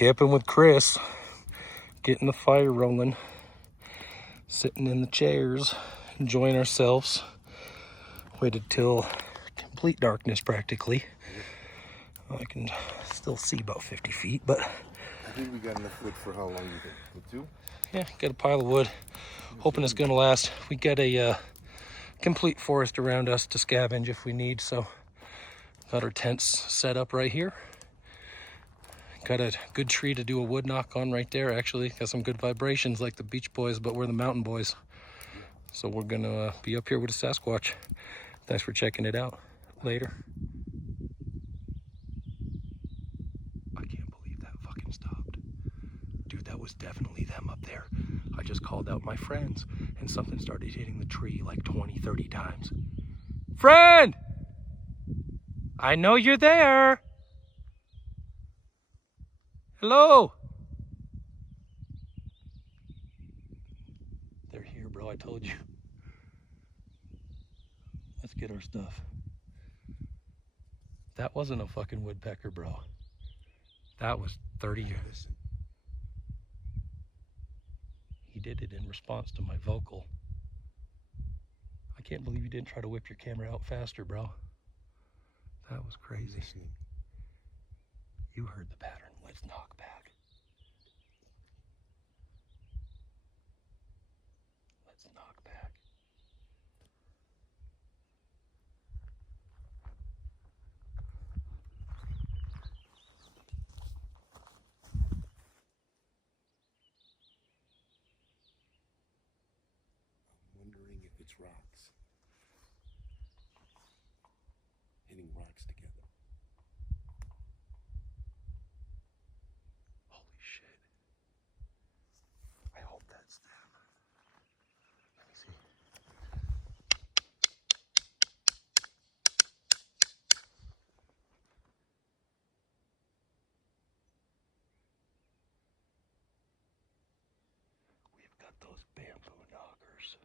camping with Chris, getting the fire rolling, sitting in the chairs, enjoying ourselves. Waited till complete darkness practically. I can still see about 50 feet, but I think we got enough wood for how long you think? For 2? yeah, got a pile of wood. Hoping it's gonna last. We got a complete forest around us to scavenge if we need, so got our tents set up right here. Got a good tree to do a wood knock on right there. Actually got some good vibrations like the Beach Boys, but we're the Mountain Boys. So we're gonna be up here with a Sasquatch. Thanks for checking it out. Later. I can't believe that fucking stopped. Dude, that was definitely them up there. I just called out my friends and something started hitting the tree like 20, 30 times. Friend! I know you're there. Hello. They're here, bro. I told you. Let's get our stuff. That wasn't a fucking woodpecker, bro. That was 30 years. He did it in response to my vocal. I can't believe you didn't try to whip your camera out faster, bro. That was crazy. You heard the pattern. Let's knock back. Let's knock back. I'm wondering if it's rocks. Hitting rocks together. Holy shit. I hope that's them. Let me see. We've got those bamboo knockers.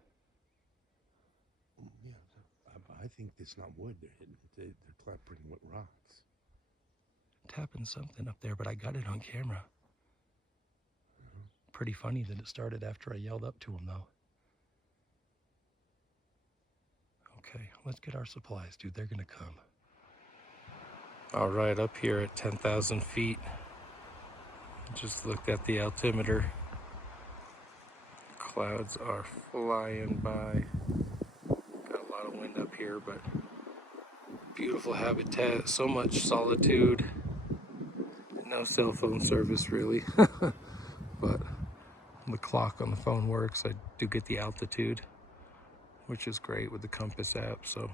Yeah, I think it's not wood they're hitting. They're clapping with rocks. Tapping something up there, but I got it on camera. Pretty funny that it started after I yelled up to him, though. Okay, let's get our supplies, dude. They're gonna come. All right, up here at 10,000 feet. Just looked at the altimeter. Clouds are flying by. Got a lot of wind up here, but beautiful habitat, so much solitude. No cell phone service really, but the clock on the phone works. I do get the altitude, which is great with the compass app. So,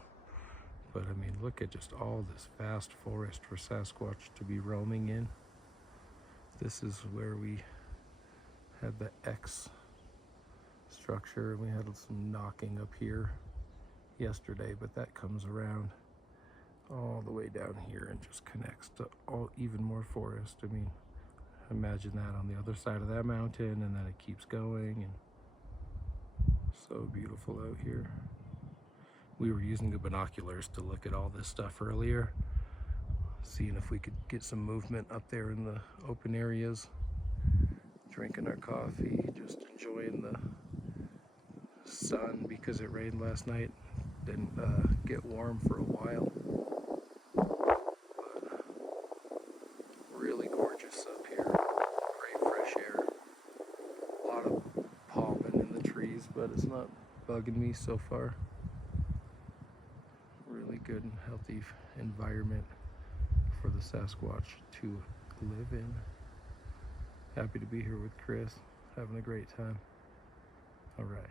but I mean, look at just all this vast forest for Sasquatch to be roaming in. This is where we had the X structure. We had some knocking up here yesterday, but that comes around all the way down here and just connects to even more forest. I mean, imagine that on the other side of that mountain, and then it keeps going, and so beautiful out here. We were using the binoculars to look at all this stuff earlier, seeing if we could get some movement up there in the open areas, drinking our coffee, just enjoying the sun because it rained last night. Didn't get warm for a while. Really gorgeous up here. Great fresh air. A lot of pollen in the trees, but it's not bugging me so far. Really good and healthy environment for the Sasquatch to live in. Happy to be here with Chris. Having a great time. All right.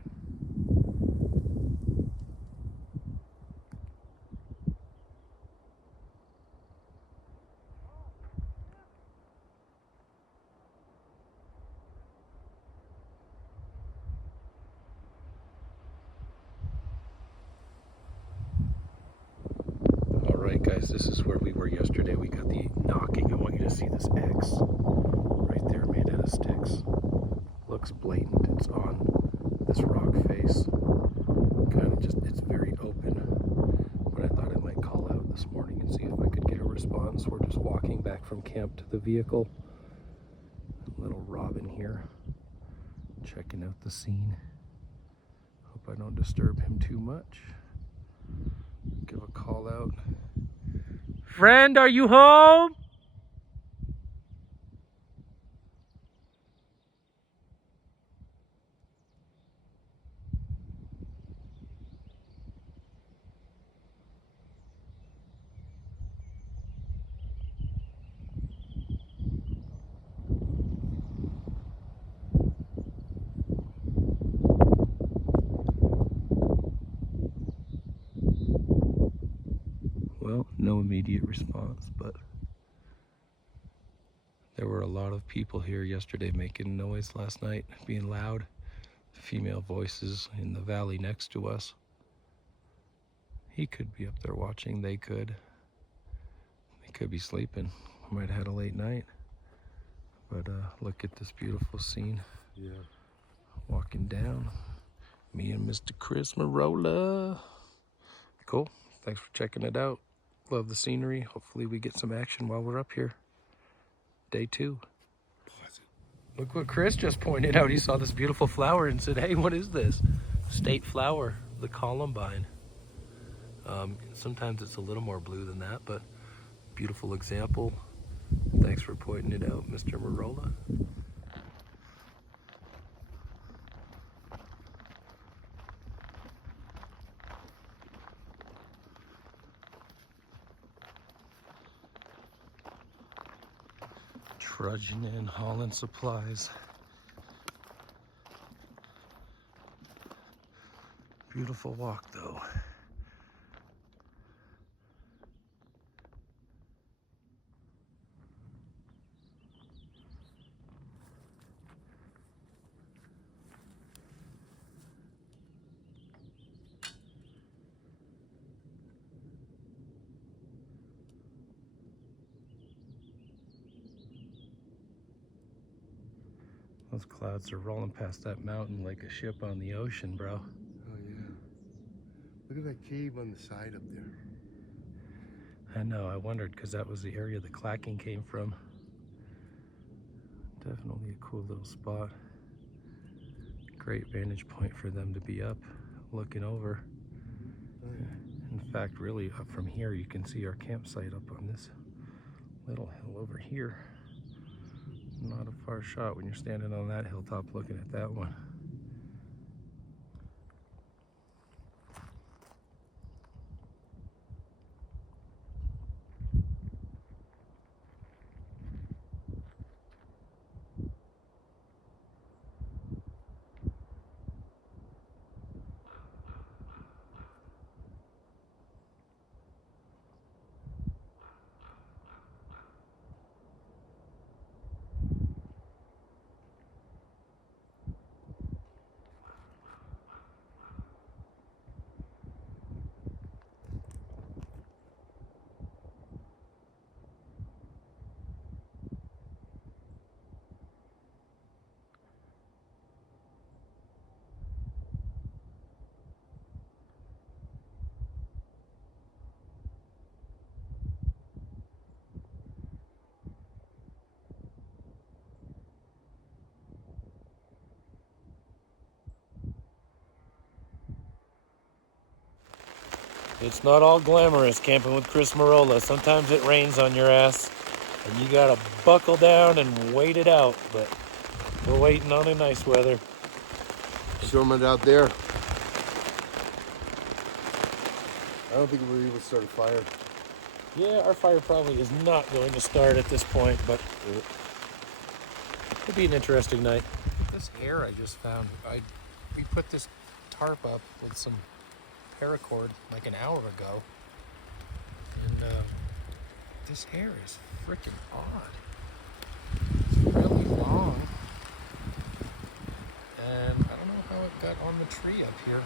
Alright guys, this is where we were yesterday. We got the knocking. I want you to see this X right there made out of sticks. Looks blatant. It's on this rock face. Kind of just, it's very open. But I thought I might call out this morning and see if I could get a response. We're just walking back from camp to the vehicle. Little Robin here, checking out the scene. Hope I don't disturb him too much. Give a call out. Friend, are you home? Well, no immediate response, but there were a lot of people here yesterday making noise last night, being loud. Female voices in the valley next to us. He could be up there watching, they could. They could be sleeping. Might have had a late night. But look at this beautiful scene. Yeah. Walking down. Me and Mr. Chris Marola. Cool. Thanks for checking it out. Love the scenery. Hopefully we get some action while we're up here. Day 2. Look what Chris just pointed out. He saw this beautiful flower and said, hey, what is this? State flower, the columbine. Sometimes it's a little more blue than that, but beautiful example. Thanks for pointing it out, Mr. Marola. Trudging in, hauling supplies. Beautiful walk, though. Those clouds are rolling past that mountain like a ship on the ocean, bro. Oh, yeah. Look at that cave on the side up there. I know, I wondered because that was the area the clacking came from. Definitely a cool little spot. Great vantage point for them to be up, looking over. Oh, yeah. In fact, really up from here, you can see our campsite up on this little hill over here. Not a far shot when you're standing on that hilltop looking at that one. It's not all glamorous camping with Chris Marola. Sometimes it rains on your ass and you gotta buckle down and wait it out, but we're waiting on a nice weather. Storming out there. I don't think we're able to start a fire. Yeah, our fire probably is not going to start at this point, but it'll be an interesting night. This hair I just found, we put this tarp up with some paracord like an hour ago, and this hair is freaking odd. It's really long, and I don't know how it got on the tree up here.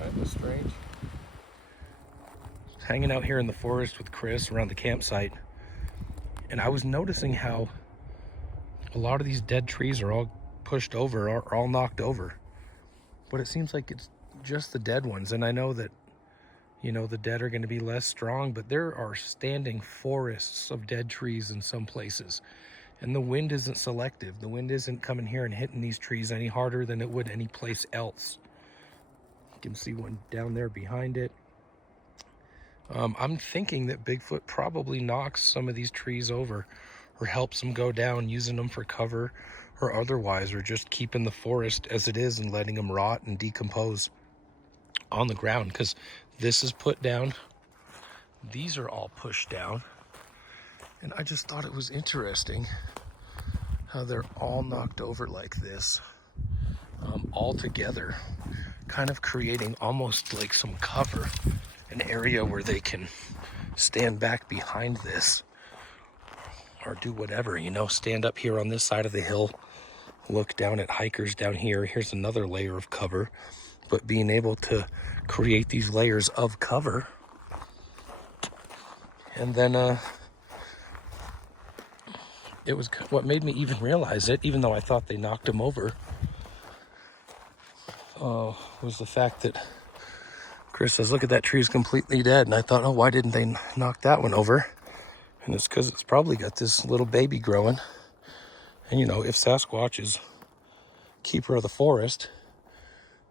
Kind of strange. Hanging out here in the forest with Chris around the campsite, and I was noticing how a lot of these dead trees are all pushed over, are all knocked over. but it seems like it's just the dead ones. And I know that, you know, the dead are going to be less strong, but there are standing forests of dead trees in some places. And the wind isn't selective. The wind isn't coming here and hitting these trees any harder than it would any place else. You can see one down there behind it. I'm thinking that Bigfoot probably knocks some of these trees over or helps them go down, using them for cover or otherwise, or just keeping the forest as it is and letting them rot and decompose on the ground, because this is put down. These are all pushed down. And I just thought it was interesting how they're all knocked over like this, all together, kind of creating almost like some cover, an area where they can stand back behind this or do whatever, you know, stand up here on this side of the hill, look down at hikers down here. Here's another layer of cover, but being able to create these layers of cover. And then it was what made me even realize it, even though I thought they knocked him over, was the fact that Chris says, look at that tree, is completely dead. And I thought, oh, why didn't they knock that one over? And it's because it's probably got this little baby growing. And you know, if Sasquatch is keeper of the forest,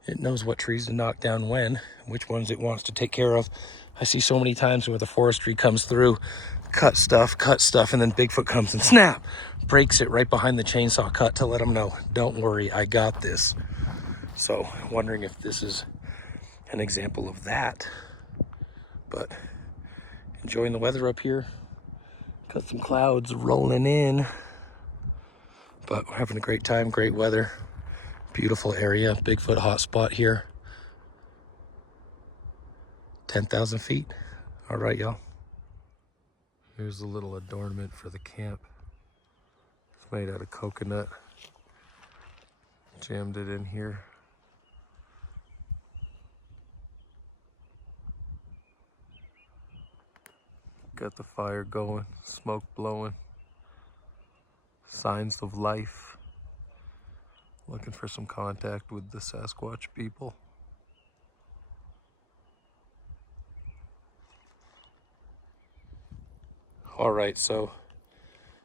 it knows what trees to knock down when, which ones it wants to take care of. I see so many times where the forestry comes through, cut stuff, and then Bigfoot comes and snap, breaks it right behind the chainsaw cut to let them know, don't worry, I got this. So wondering if this is an example of that. But enjoying the weather up here. Got some clouds rolling in, but we're having a great time, great weather, beautiful area, Bigfoot hotspot here. 10,000 feet. All right, y'all. Here's a little adornment for the camp. It's made out of coconut. Jammed it in here. Got the fire going, smoke blowing. Signs of life. Looking for some contact with the Sasquatch people. All right, so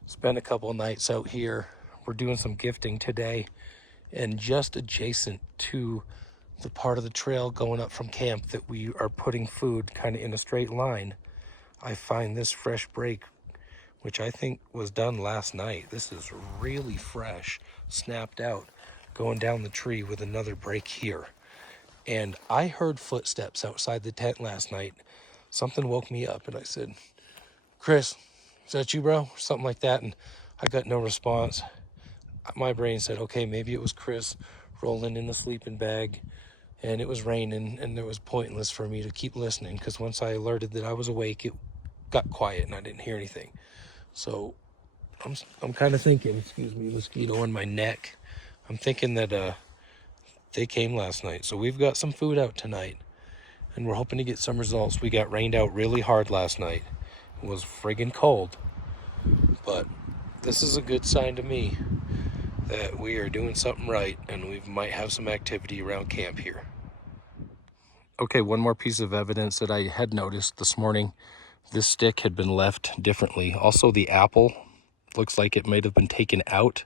spent a couple nights out here. We're doing some gifting today, and just adjacent to the part of the trail going up from camp that we are putting food kind of in a straight line, I find this fresh break, which I think was done last night. This is really fresh, snapped out, going down the tree with another break here. And I heard footsteps outside the tent last night. Something woke me up and I said, Chris, is that you, bro? Something like that. And I got no response. My brain said, okay, maybe it was Chris rolling in the sleeping bag and it was raining and it was pointless for me to keep listening, because once I alerted that I was awake, it got quiet and I didn't hear anything. So I'm kind of thinking, excuse me, mosquito on my neck. I'm thinking that they came last night. So we've got some food out tonight and we're hoping to get some results. We got rained out really hard last night. It was friggin' cold, but this is a good sign to me that we are doing something right and we might have some activity around camp here. Okay, one more piece of evidence that I had noticed this morning. This stick had been left differently. Also, the apple looks like it might have been taken out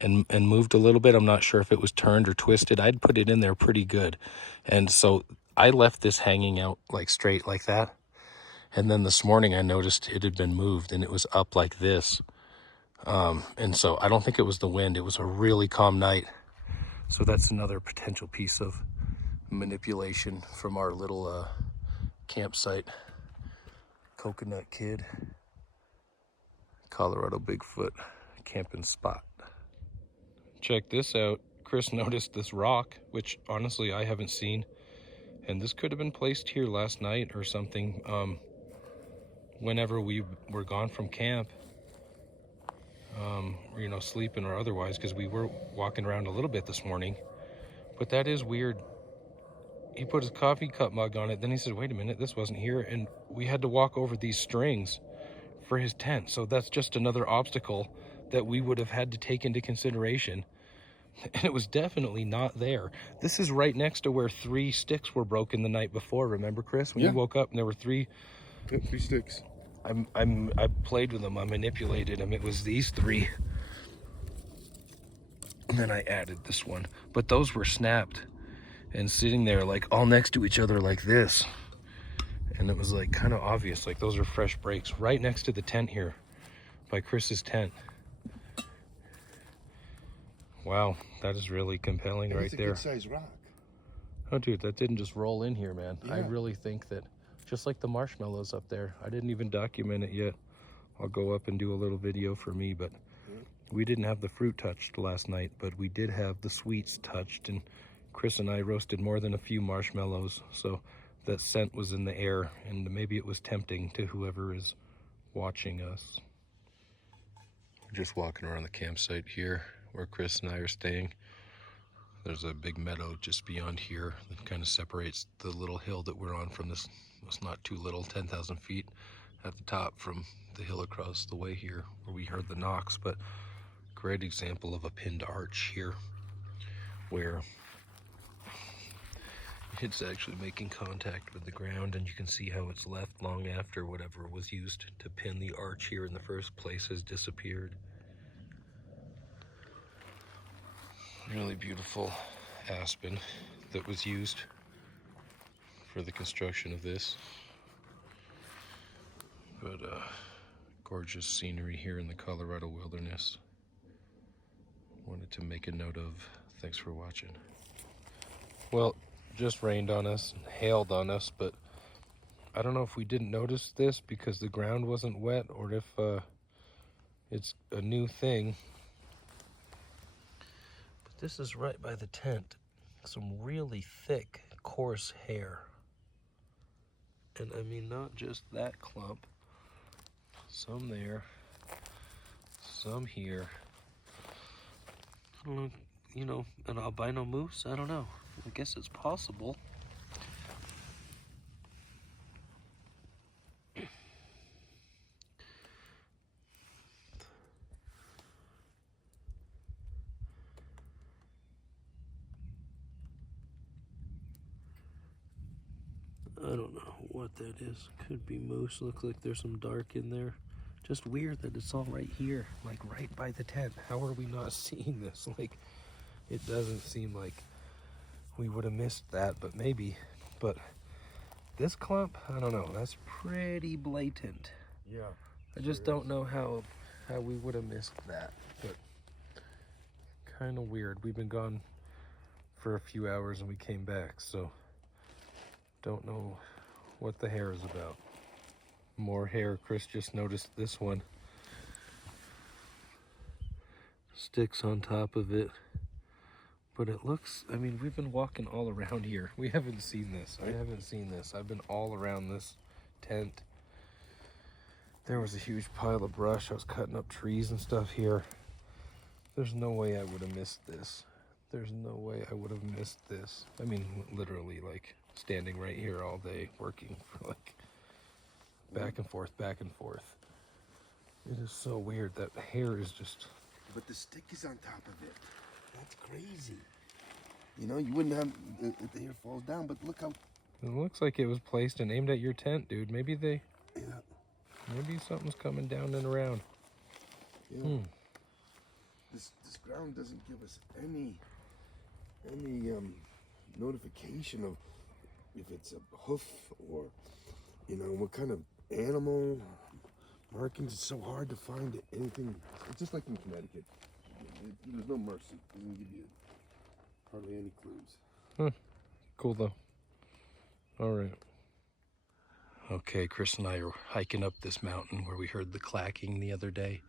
and moved a little bit. I'm not sure if it was turned or twisted. I'd put it in there pretty good. And so I left this hanging out like straight like that. And then this morning I noticed it had been moved and it was up like this. And so I don't think it was the wind. It was a really calm night. So that's another potential piece of manipulation from our little campsite. Coconut Kid, Colorado Bigfoot camping spot. Check this out. Chris noticed this rock, which honestly I haven't seen. And this could have been placed here last night or something. Whenever we were gone from camp, you know, sleeping or otherwise, because we were walking around a little bit this morning. But that is weird. He put his coffee cup mug on it. Then he said, wait a minute, this wasn't here. And we had to walk over these strings for his tent. So that's just another obstacle that we would have had to take into consideration. And it was definitely not there. This is right next to where 3 sticks were broken the night before. Remember, Chris, when you woke up and there were 3? Yeah, 3 sticks. I played with them. I manipulated them. It was these 3. And then I added this one. But those were snapped and sitting there like all next to each other like this. And it was like kind of obvious, like those are fresh breaks right next to the tent here by Chris's tent. Wow, that is really compelling right there. It's a good size rock. Oh, dude, that didn't just roll in here, man. Yeah. I really think that, just like the marshmallows up there, I didn't even document it yet. I'll go up and do a little video for me, but we didn't have the fruit touched last night, but we did have the sweets touched, and Chris and I roasted more than a few marshmallows, so that scent was in the air, and maybe it was tempting to whoever is watching us. We're just walking around the campsite here where Chris and I are staying. There's a big meadow just beyond here that kind of separates the little hill that we're on from this. It's not too little, 10,000 feet at the top from the hill across the way here where we heard the knocks. But great example of a pinned arch here where it's actually making contact with the ground, and you can see how it's left long after whatever was used to pin the arch here in the first place has disappeared. Really beautiful aspen that was used for the construction of this. But gorgeous scenery here in the Colorado wilderness. Wanted to make a note of. Thanks for watching. Well, just rained on us and hailed on us, but I don't know if we didn't notice this because the ground wasn't wet or if it's a new thing. But this is right by the tent. Some really thick, coarse hair. And I mean, not just that clump. Some there. Some here. I don't know, you know, an albino moose? I don't know. I guess it's possible. I don't know what that is. Could be moose. Looks like there's some dark in there. Just weird that it's all right here, like right by the tent. How are we not seeing this? Like, it doesn't seem like we would have missed that, but maybe. But this clump, I don't know. That's pretty blatant. Yeah. I just don't know how we would have missed that, but kind of weird. We've been gone for a few hours and we came back, so don't know what the hair is about. More hair. Chris just noticed this one. Sticks on top of it. But it looks, I mean, we've been walking all around here. We haven't seen this. I haven't seen this. I've been all around this tent. There was a huge pile of brush. I was cutting up trees and stuff here. There's no way I would have missed this. There's no way I would have missed this. I mean, literally, like, standing right here all day, working for, like, back and forth, back and forth. It is so weird. That hair is just... But the stick is on top of it. That's crazy. You know, you wouldn't have if the hair falls down, but look how... It looks like it was placed and aimed at your tent, dude. Maybe they... Yeah. Maybe something's coming down and around. Yeah. This ground doesn't give us any notification of if it's a hoof or, you know, what kind of animal markings. It's so hard to find anything. It's just like in Connecticut. There's no mercy. It doesn't give you hardly any clues. Cool though. All right. Okay, Chris and I are hiking up this mountain where we heard the clacking the other day.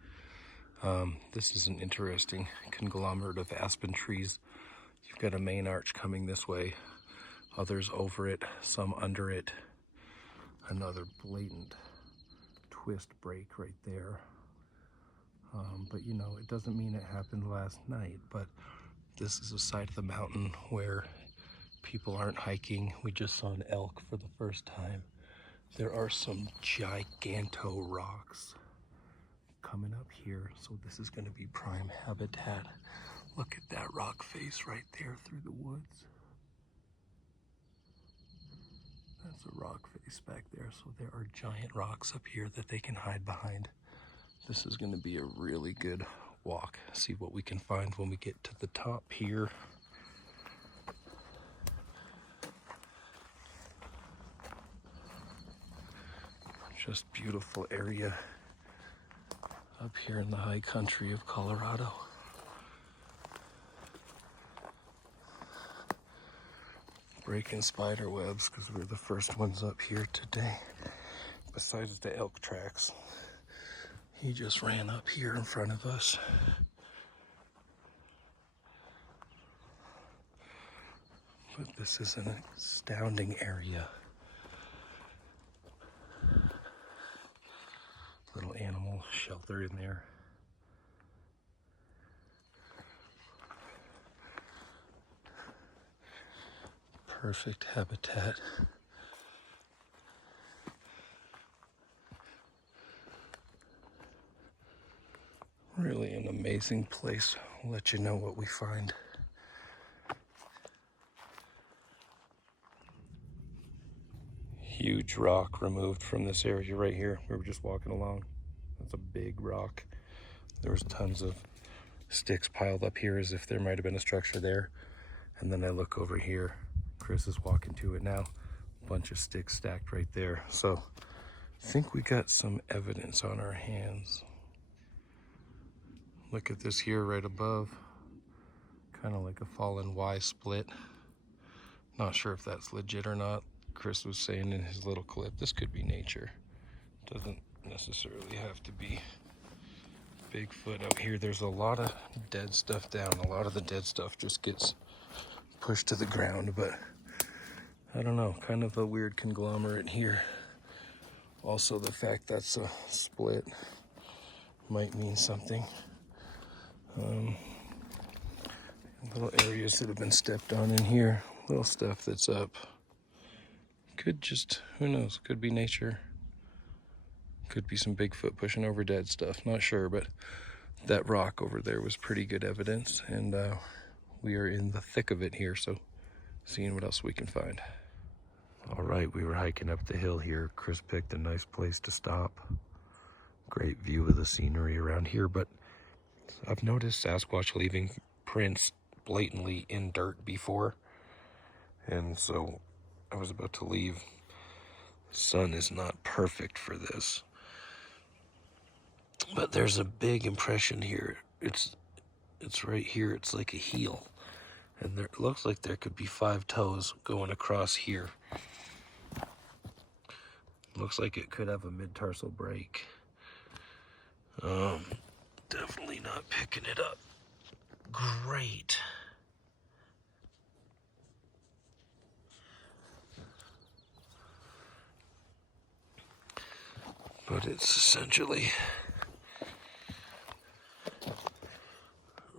This is an interesting conglomerate of aspen trees. You've got a main arch coming this way, others over it, some under it. Another blatant twist break right there. But you know, it doesn't mean it happened last night, but this is a side of the mountain where people aren't hiking. We just saw an elk for the first time. There are some giganto rocks coming up here, so this is going to be prime habitat. Look at that rock face right there through the woods. That's a rock face back there. So there are giant rocks up here that they can hide behind. This is going to be a really good walk. See what we can find when we get to the top here. Just beautiful area up here in the high country of Colorado. Breaking spider webs because we're the first ones up here today. Besides the elk tracks. He just ran up here in front of us. But this is an astounding area. Little animal shelter in there. Perfect habitat. Really an amazing place. I'll let you know what we find. Huge rock removed from this area right here. We were just walking along. That's a big rock. There was tons of sticks piled up here as if there might have been a structure there. And then I look over here. Chris is walking to it now. A bunch of sticks stacked right there. So I think we got some evidence on our hands. Look at this here right above. Kind of like a fallen Y split. Not sure if that's legit or not. Chris was saying in his little clip, this could be nature. Doesn't necessarily have to be Bigfoot out here. There's a lot of dead stuff down. A lot of the dead stuff just gets pushed to the ground, but I don't know, kind of a weird conglomerate here. Also, the fact that's a split might mean something. Little areas that have been stepped on in here. Little stuff that's up. Could just, who knows, could be nature. Could be some Bigfoot pushing over dead stuff, not sure, but that rock over there was pretty good evidence, and we are in the thick of it here, so seeing what else we can find. All right, we were hiking up the hill here. Chris picked a nice place to stop. Great view of the scenery around here, but I've noticed Sasquatch leaving prints blatantly in dirt before, and so I was about to leave. The sun is not perfect for this, but there's a big impression here. It's right here. It's like a heel, and there it looks like there could be 5 toes going across here. Looks like it could have a mid-tarsal break. Definitely not picking it up. Great. But it's essentially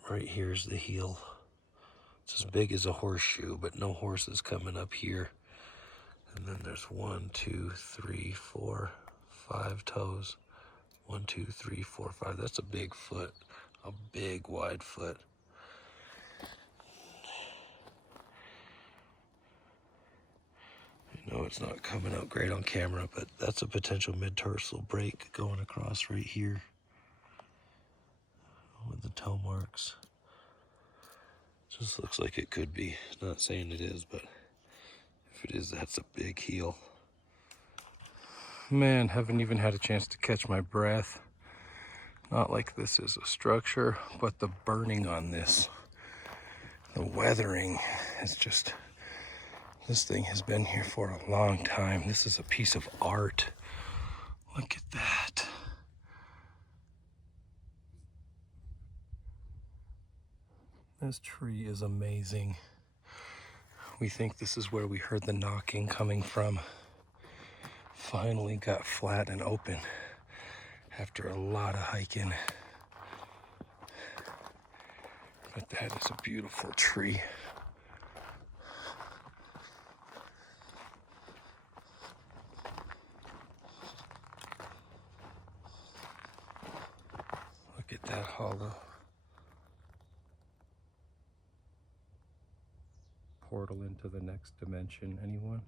right here's the heel. It's as big as a horseshoe, but no horses coming up here. And then there's 1, 2, 3, 4, 5 toes. 1, 2, 3, 4, 5. That's a big foot, a big wide foot. I know it's not coming out great on camera, but that's a potential mid-tarsal break going across right here with the toe marks. Just looks like it could be. Not saying it is, but if it is, that's a big heel. Man, haven't even had a chance to catch my breath. Not like this is a structure, but the burning on this, the weathering is just, this thing has been here for a long time. This is a piece of art. Look at that. This tree is amazing. We think this is where we heard the knocking coming from. Finally got flat and open after a lot of hiking. But that is a beautiful tree. Look at that hollow. portal into the next dimension. Anyone?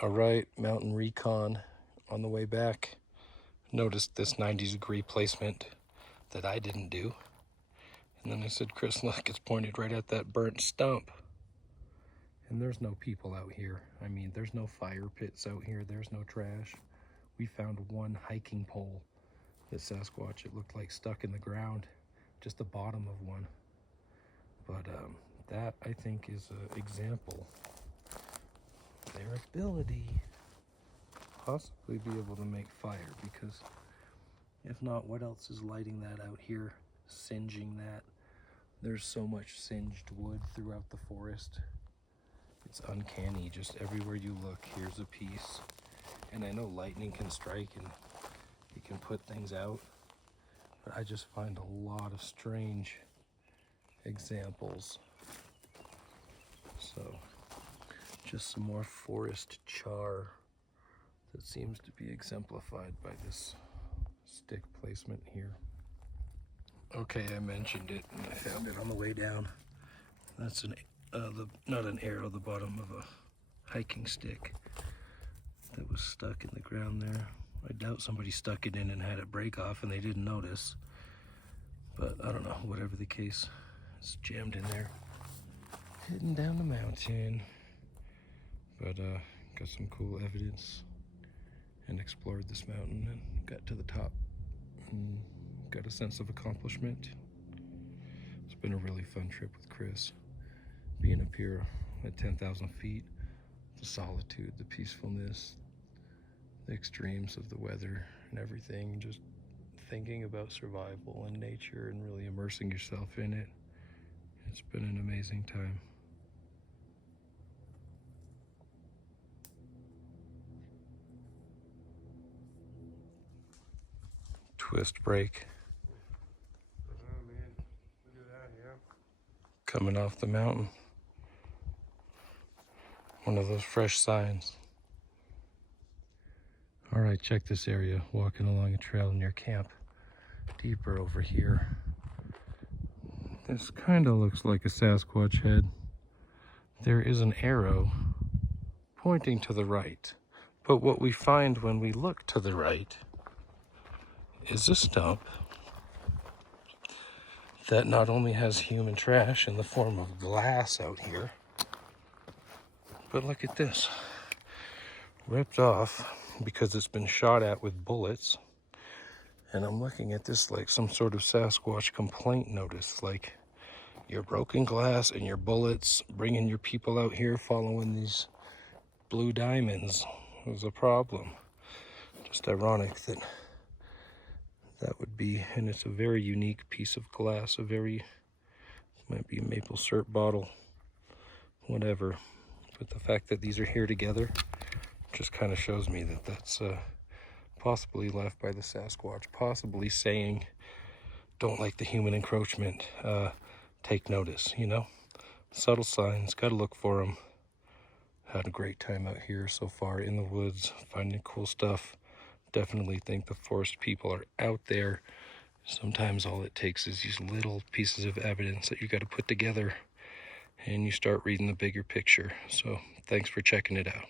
All right, mountain recon on the way back. Noticed this 90-degree placement that I didn't do. And then I said, Chris, look, it's pointed right at that burnt stump. And there's no people out here. I mean, there's no fire pits out here. There's no trash. We found one hiking pole that Sasquatch, it looked like stuck in the ground, just the bottom of one. But that, I think, is an example of their ability possibly be able to make fire, because if not, what else is lighting that out here, singeing that? There's so much singed wood throughout the forest. It's uncanny. Just everywhere you look, here's a piece. And I know lightning can strike and it can put things out, but I just find a lot of strange examples. So, just some more forest char that seems to be exemplified by this stick placement here. Okay, I mentioned it and I found it on the way down. That's not an arrow, the bottom of a hiking stick that was stuck in the ground there. I doubt somebody stuck it in and had it break off and they didn't notice. But I don't know, whatever the case, it's jammed in there. Heading down the mountain. But got some cool evidence and explored this mountain and got to the top and got a sense of accomplishment. It's been a really fun trip with Chris. Being up here at 10,000 feet, the solitude, the peacefulness, the extremes of the weather and everything, just thinking about survival and nature and really immersing yourself in it. It's been an amazing time. Twist brake. Oh man, look at that, yeah. Coming off the mountain. One of those fresh signs. All right, check this area. Walking along a trail near camp. Deeper over here. This kind of looks like a Sasquatch head. There is an arrow pointing to the right. But what we find when we look to the right is a stump that not only has human trash in the form of glass out here, but look at this. Ripped off because it's been shot at with bullets. And I'm looking at this like some sort of Sasquatch complaint notice, like your broken glass and your bullets bringing your people out here following these blue diamonds was a problem. Just ironic that that would be, and it's a very unique piece of glass, might be a maple syrup bottle, whatever. But the fact that these are here together just kind of shows me that that's possibly left by the Sasquatch, possibly saying, don't like the human encroachment, take notice, you know? Subtle signs, gotta look for them. Had a great time out here so far in the woods, finding cool stuff. Definitely think the forest people are out there. Sometimes all it takes is these little pieces of evidence that you got to put together and you start reading the bigger picture. So thanks for checking it out.